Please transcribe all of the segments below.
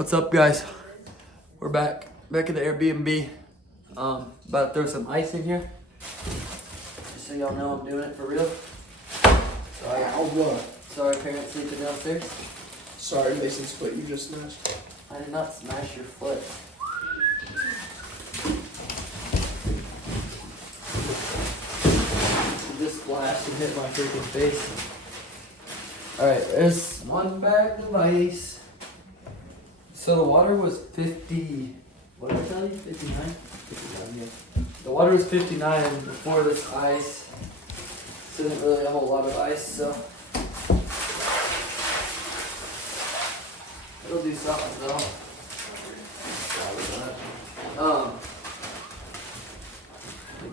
What's up, guys? We're back at the Airbnb. About to throw some ice in here, just so y'all know I'm doing it for real. Sorry, parents sleeping downstairs. Sorry, Mason's foot you just smashed. I did not smash your foot. This blast and hit my freaking face. Alright, there's one bag of ice. So the water was 50, what did I tell you? 59? 59, yeah. The water was 59 before this ice. This isn't really a whole lot of ice, so it'll do something though.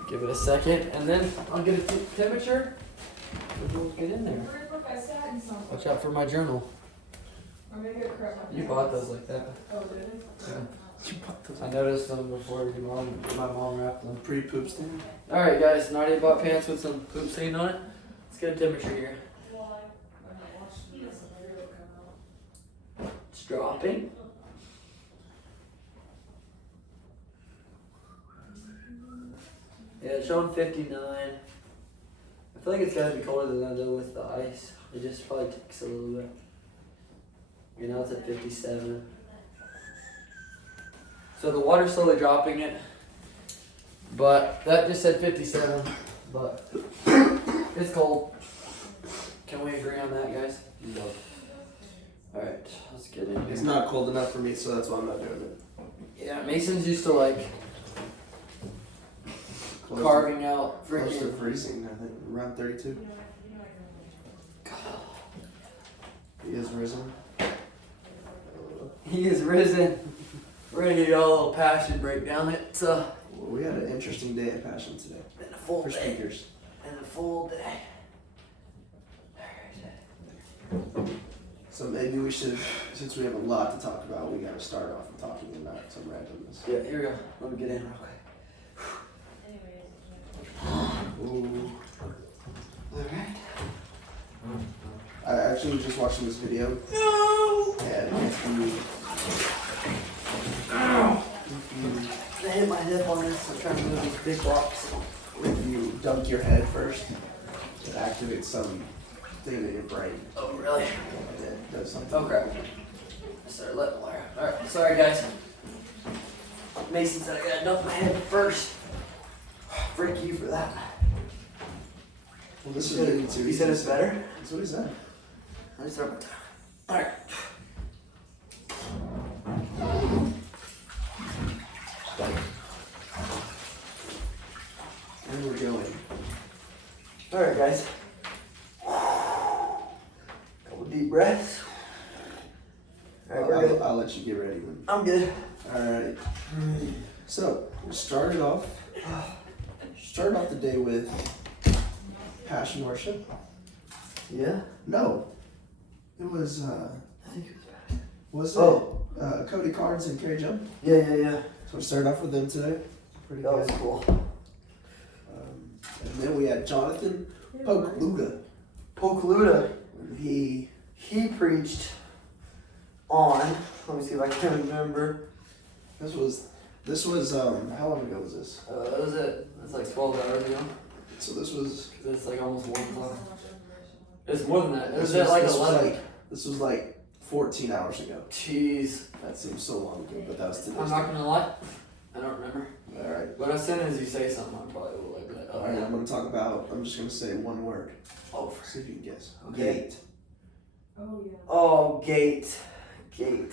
Give it a second, and then I'll get a temperature, and we'll get in there. Watch out for my journal. You bought those like that. Oh, did I? Yeah. You bought those. I noticed them before my mom wrapped them. Pre-poop stain? Alright guys, Nadia bought pants with some poop stain on it. Let's get a temperature here. It's dropping. Yeah, it's showing 59. I feel like it's gotta be colder than that though with the ice. It just probably takes a little bit. You know, it's at 57. So the water's slowly dropping it. But that just said 57. But it's cold. Can we agree on that, guys? No. Alright, let's get in here. It's not cold enough for me, so that's why I'm not doing it. Yeah, Mason's used to like carving out Close to freaking. freezing, I think. Around 32. He is risen. He is risen. We're gonna give y'all a little passion breakdown. It's Well, we had an interesting day at Passion today. been a full For day. speakers. And a full day. So maybe we should, since we have a lot to talk about, we gotta start off with talking and not some randomness. Yeah, here we go. Let me get in real quick. Ooh. Alright. I actually was just watching this video. No! And if I hit my hip on this. I'm trying to move these big blocks. you dunk your head first, it activates some thing in your brain. Oh, really? And it does something. Oh, crap. I started letting water out. Alright, sorry, guys. Mason said I gotta dunk my head first. Freak you for that. Well, this is getting too He easy. said it's better? That's what he said. I just start my time. Alright. And we're going. Alright, guys. Couple deep breaths. Alright, we're good. I'll let you get ready then. I'm good. Alright. So, we started off the day with passion worship. Yeah? No. It was, I think it was was bad. it Cody Carnes and Carrie Jump? Yeah. So we started off with them today. Pretty That was good. cool. And then we had Jonathan Pokeluda. Pokeluda. He Preached on, let me see if I can remember. This was how long ago was this? It's like 12 hours ago. So this was Cause it's like almost 1 o'clock. It's more than that. It was this at like this was 11. this was like 14 hours ago. Jeez. That seems so long ago, but that was today. I'm not gonna lie. I don't remember. Alright. But as soon as you say something, I probably will like that. Alright, I'm just gonna say one word. Oh, See if you can guess. Okay. Gate. Oh, gate. Gate.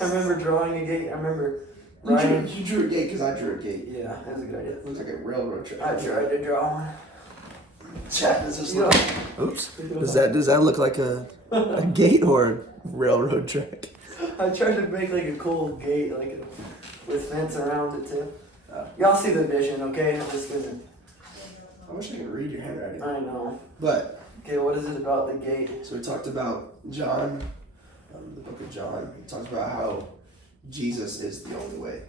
I remember drawing a gate. I remember You writing. drew a gate because I drew a gate. Yeah, that's a good idea. It looks like a railroad track. I tried to draw one. Chat, does this Yeah. look? Oops. Does that look like a gate or a railroad track? I tried to make like a cool gate, like with fence around it too. Y'all see the vision, okay? Just cause I wish I could read your handwriting. I know. But Okay, what is it about the gate? so we talked about John, the book of John. We talked about how Jesus is the only way.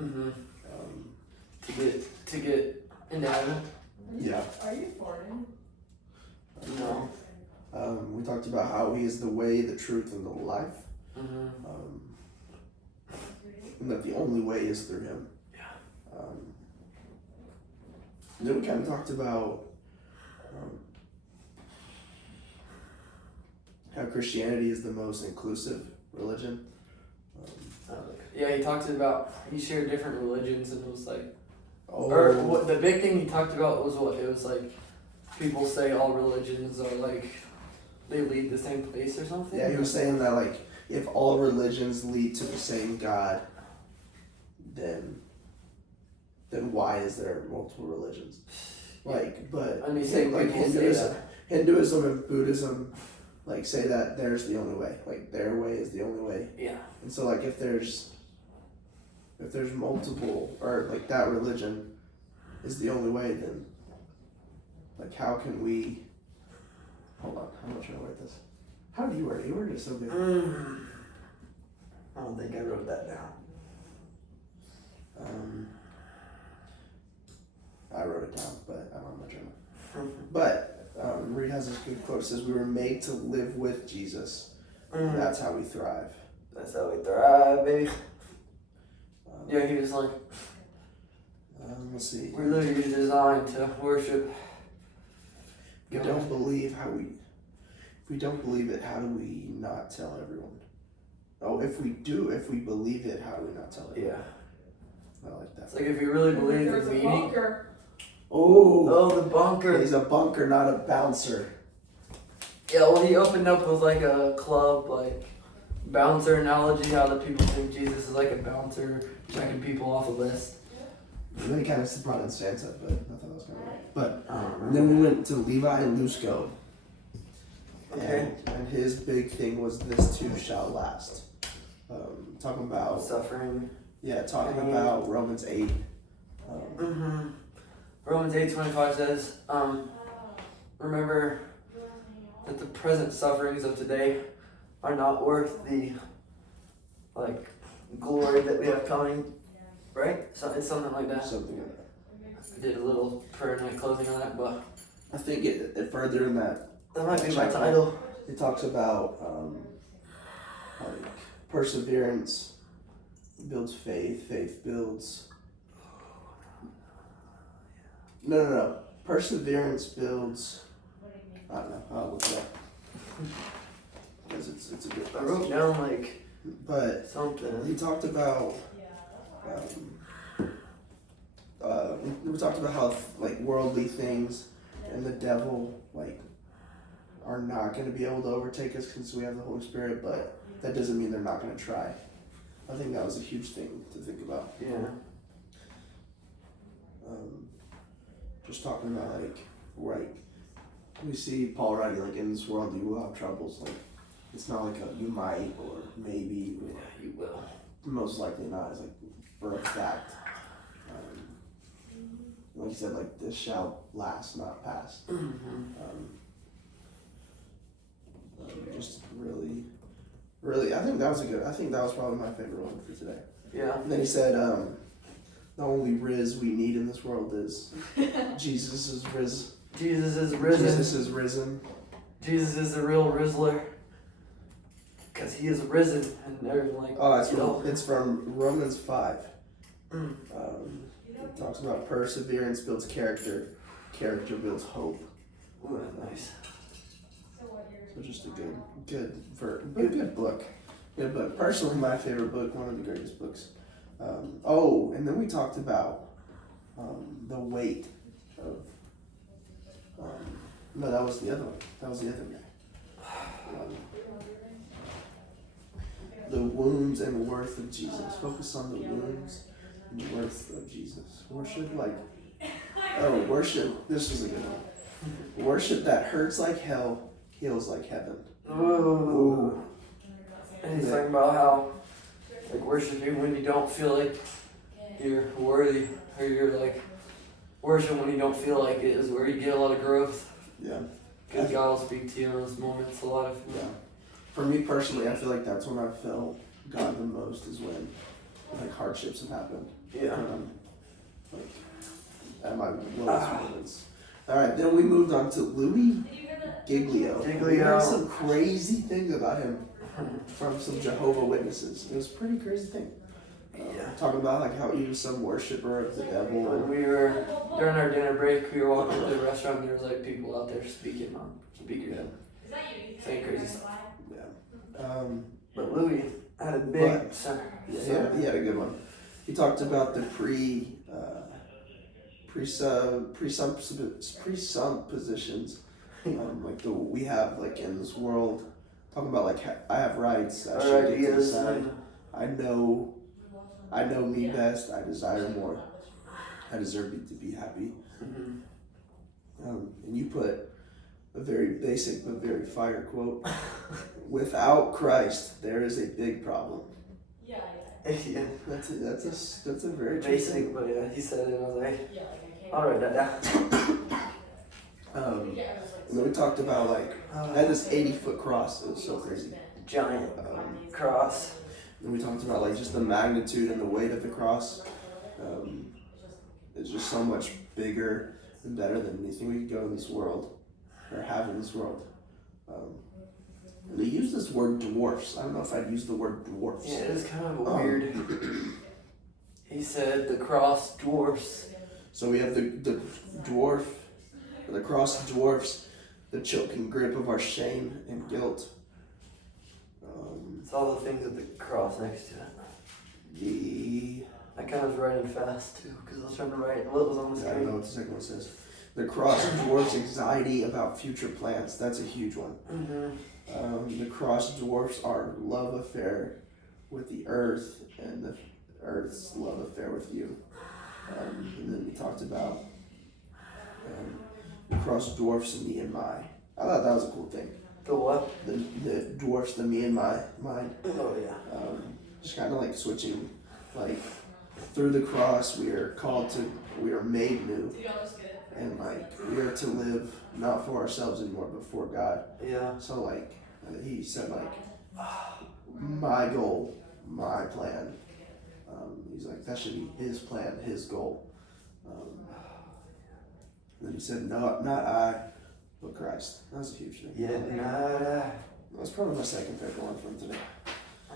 Mm-hmm. To get into heaven. Yeah. Are you farting? No. We talked about how he is the way, the truth, and the life. Mm-hmm. and that the only way is through him. Yeah. Then we kind of talked about how Christianity is the most inclusive religion. Yeah, he shared different religions, and it was like, Oh, or what the big thing he talked about was what it was like. People say all religions are like they lead the same place or something. yeah, he was saying that like if all religions lead to the same God, then why is there multiple religions? Like, but And he's saying like people say that. Hinduism and Buddhism, like say that there's the only way, like their way is the only way. Yeah. And so like if there's multiple, or like that religion is the only way, then like how can we, hold on, I'm not trying to write this. How do you word it? You worded it so good. I don't think I wrote that down. I wrote it down, but I don't have my journal. But Reed has this good quote. It says, "We were made to live with Jesus. And that's how we thrive." That's how we thrive, baby. Yeah, he was like, let's see. we're literally designed to worship. We don't believe how we. If we don't believe it, how do we not tell everyone? Oh, if we believe it, how do we not tell everyone? Yeah. I like that. It's like if you really believe the There's a meaning. bunker. Oh, The bunker. he's a bunker, not a bouncer. Yeah, well, he opened up with like a club, like bouncer analogy. How the people think Jesus is like a bouncer, checking people off a list. And then he kind of brought in Santa, but I thought that was kind of weird. But and then we went to Levi Lusco. Okay. And his big thing was "This too shall last." Talking about Suffering. Yeah, talking about Romans 8. Romans 8:25 says, remember that the present sufferings of today are not worth the like glory that we have coming, right? So it's something like that. Something like that. I did a little prayer night closing on that, but I think it further in that. that might be my title. It talks about like perseverance builds faith. Faith builds. No. Perseverance builds. I don't know. I'll look it up. Because it's a good I wrote down like But something. he talked about. We talked about how like worldly things and the devil like are not going to be able to overtake us since we have the Holy Spirit, but that doesn't mean they're not going to try. I think that was a huge thing to think about. Yeah. Just talking about like we see Paul writing like in this world you will have troubles. Like it's not like a you might or maybe. Or, Yeah, you will. most likely not. It's like for a fact. Like you said, like this shall last, not pass. Just really, I think that was probably my favorite one for today. Yeah. And then he said, the only Riz we need in this world is Jesus is Riz. Jesus is risen. Jesus is risen. Jesus is the real Rizzler. Because he is risen. And they're like, It's from Romans 5. It talks about perseverance builds character. Character builds hope. Ooh, that's nice. So just a good book. Good book. Personally, my favorite book, one of the greatest books. And then we talked about the weight of. No, that was the other one. That was the other guy. The wounds and worth of Jesus. Focus on the wounds and worth of Jesus. Worship worship. This is a good one. Worship that hurts like hell, heals like heaven. Ooh. And he's talking about how, like, worshiping when you don't feel like you're worthy, or you're like, worship when you don't feel like it is where you get a lot of growth. Yeah. Because God will speak to you in those moments. A lot of. Yeah. For me personally, I feel like that's when I felt God the most is when like hardships have happened. Yeah. Like at my lowest moments. All right, then we moved on to Louis Giglio. We heard some crazy things about him from some Jehovah's Witnesses. It was a pretty crazy thing. Talking about like how even some worshiper of the devil. When we were during our dinner break, we were walking through the restaurant. And there was like people out there speaking on speakers, saying crazy stuff. Yeah. But Louis had a big. He had a good one. He talked about the presuppositions, like we have like in this world. Talking about like I have rights. I should get to decide. I know me best. I desire more. I deserve to be happy. Mm-hmm. And you put a very basic but very fire quote. Without Christ, there is a big problem. Yeah. That's a very basic, but yeah, he said it. And I was like, I'll write that down. And then we talked about like I had this 80-foot cross. It was so crazy. Giant cross. And we talked about like just the magnitude and the weight of the cross. It's just so much bigger and better than anything we could go in this world or have in this world. And they use this word dwarfs. I don't know if I'd use the word dwarfs. Yeah, it is kind of a weird. He said the cross dwarfs. So we have the dwarf, or the cross dwarfs the choking grip of our shame and guilt. It's all the things at the cross next to it. I kind of was writing fast too, because I was trying to write what was on the screen. I don't know what the second one says. The cross dwarfs anxiety about future plans. That's a huge one. Mm-hmm. The cross dwarfs our love affair with the earth and the earth's love affair with you. And then we talked about the cross dwarfs the me and my. I thought that was a cool thing. The what? The dwarfs the me and my mind. Oh yeah. Just kind of like switching, like through the cross we are made new, and like we are to live not for ourselves anymore but for God. Yeah. So like he said like my goal, my plan. He's like that should be his plan, his goal. And then he said no, not I, but Christ. That was a huge thing. Yeah. That's probably my second favorite one from today.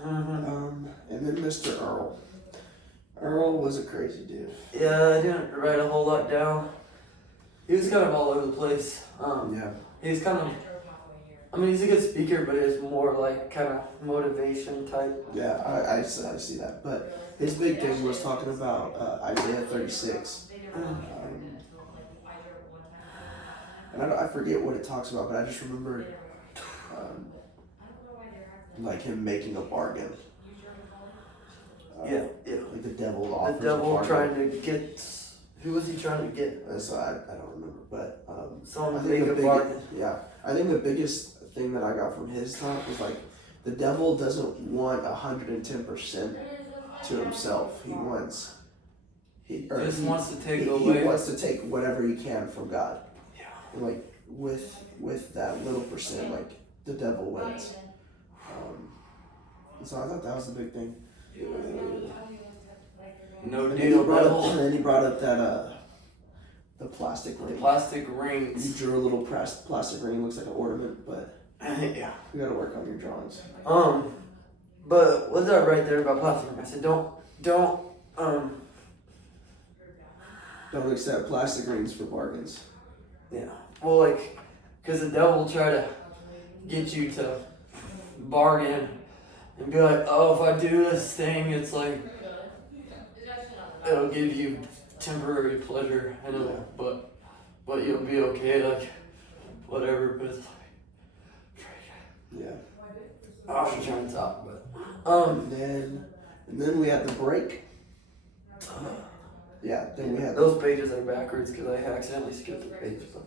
Mm-hmm. And then Mr. Earl. Earl was a crazy dude. Yeah, I didn't write a whole lot down. He was kind of all over the place. Yeah. He's kind of, I mean, he's a good speaker, but it's more like kind of motivation type. Yeah, I see that. But his big thing was talking about Isaiah 36. And I forget what it talks about, but I just remember like him making a bargain. Yeah. Like the devil offers The devil a trying to get, who was he trying to get? So I don't remember, but Someone to make a bargain. Yeah, I think the biggest thing that I got from his talk was like the devil doesn't want 110% to himself. He wants he wants to take away. He wants to take whatever he can from God. Yeah. And like with that little percent, like the devil wins. So I thought that was the big thing. No deal, devil. And then he brought up that the plastic ring. Plastic rings. You drew a little plastic ring, looks like an ornament, but Yeah. you gotta work on your drawings. But what's that right there about plastic ring? I said don't accept plastic rings for bargains. Yeah. Well, like, cause the devil will try to get you to bargain and be like, oh, if I do this thing, it's like it'll give you temporary pleasure, and but you'll be okay, like whatever. But it's like, Yeah. I was trying to talk, but And then we had the break. Yeah. Then we had those pages are backwards because I accidentally skipped the page. But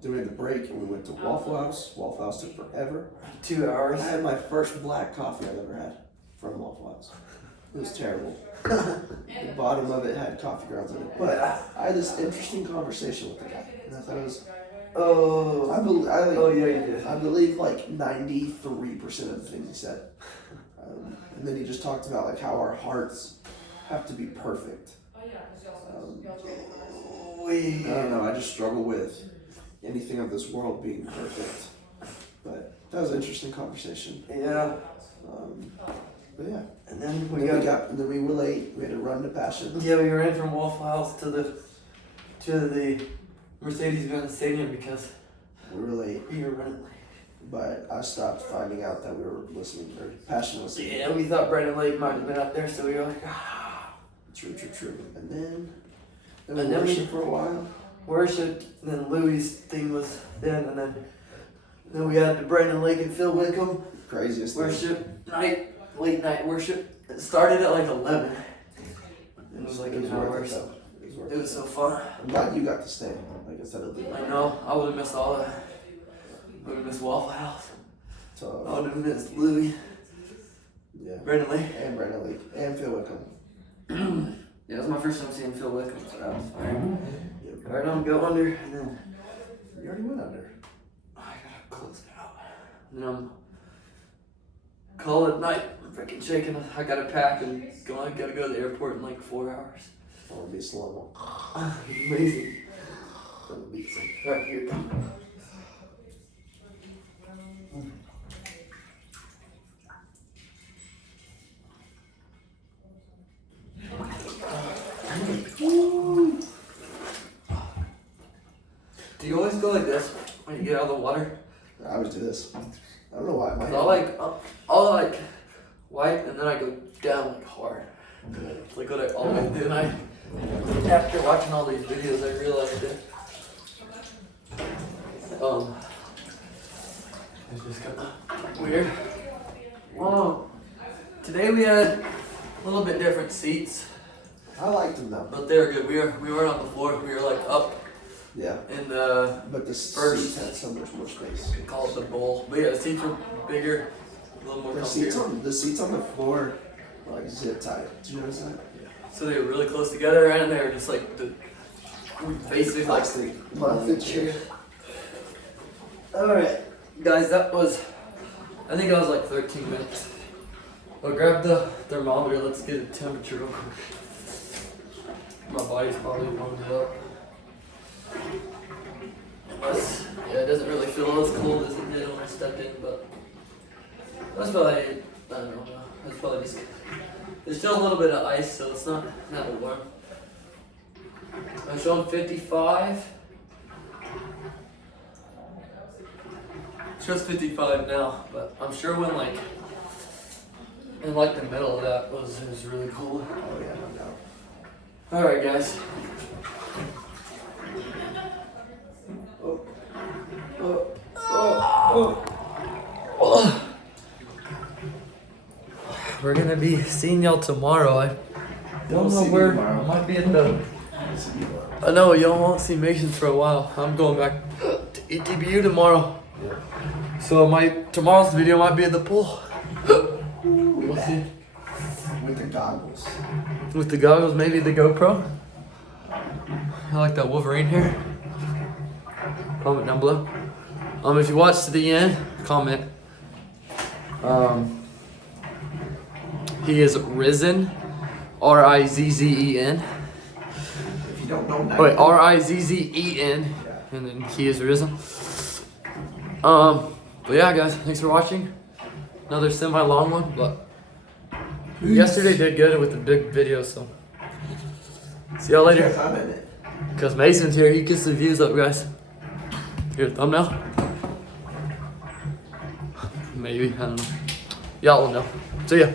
then we had the break and we went to Waffle House. Waffle House took forever. 2 hours. I had my first black coffee I've ever had from Waffle House. It was terrible. The bottom of it had coffee grounds in it. But I had this interesting conversation with the guy, and I thought it was. Yeah, you did. I believe like 93% of the things he said. And then he just talked about like how our hearts have to be perfect. I don't know. I just struggle with anything of this world being perfect. But that was an interesting conversation. Yeah. But yeah. And then we Then got. and then we were late. We had to run to Passion. Yeah, we ran from Waffle House to the Mercedes-Benz Stadium because We were late, we were running late. but I stopped finding out that we were listening, or Passion was listening. Yeah, we thought Brandon Lake might have been up there, so we were like, ah. True. And then we And then we- worshiped for a while. Worshipped, and then Louis' thing was then, and then we had the Brandon Lake and Phil Wickham Craziest thing. worship night, late night worship. It started at like 11. It was like an hour. worth it, though. It was worth It was so fun. I'm glad you got to stay. Like instead of leaving. I know, I would have missed all that. I would have missed Waffle House. I So would have missed Louis, yeah. Brandon Lake. And Brandon Lake and Phil Wickham. Yeah, it was my first time seeing Phil Wickham, so that was fine. Alright, I'm go under, and then You already went under. I gotta close it out. And then I'm call it night. I'm freaking shaking. I gotta pack and I gotta go to the airport in like 4 hours. I want to be slow mo. Amazing. Amazing. Alright, here you go. Do you always go like this when you get out of the water? I always do this. I don't know why. My I'll like wipe and then I go down like hard. It's like what I always do. And after watching all these videos, I realized that it's just kind of weird. Well, today we had a little bit different seats, I liked them though. but they were good. We weren't on the floor. We were like up Yeah. in the But the First. seats had so much more space. we call it the bowl. But yeah, the seats were bigger, a little more The comfy. seats on the floor were like zip tight. Did you notice that? So they were really close together, and they were just like the basic like Plastic chair. Alright, guys, that was, I think that was like 13 minutes. I'll grab the thermometer, let's get a temperature real quick. My body's probably warmed up. Yeah, it doesn't really feel as cold as it did when I stepped in, but that's probably, I don't know, that's probably just, there's still a little bit of ice, so it's not warm. I'm showing 55. It shows 55 now, but I'm sure when like in like the middle of that it was really cold. Oh yeah, no doubt. Alright guys. We're gonna be seeing y'all tomorrow. I don't know where. I might be at the. I know y'all won't see Masons for a while. I'm going back to ETBU tomorrow. So tomorrow's video might be at the pool. We'll see. With the goggles. With the goggles, maybe the GoPro. I like that Wolverine hair. Comment down below. If you watched to the end, comment. He is RIZZEN, RIZZEN. If you don't know that. Wait, RIZZEN, and then he is RIZZEN. But yeah, guys, thanks for watching. Another semi-long one, but yesterday did good with the big video, so see y'all later. Because Mason's here, he gets the views up, guys. Here, thumbnail. Maybe, I don't know. Y'all will know. See ya.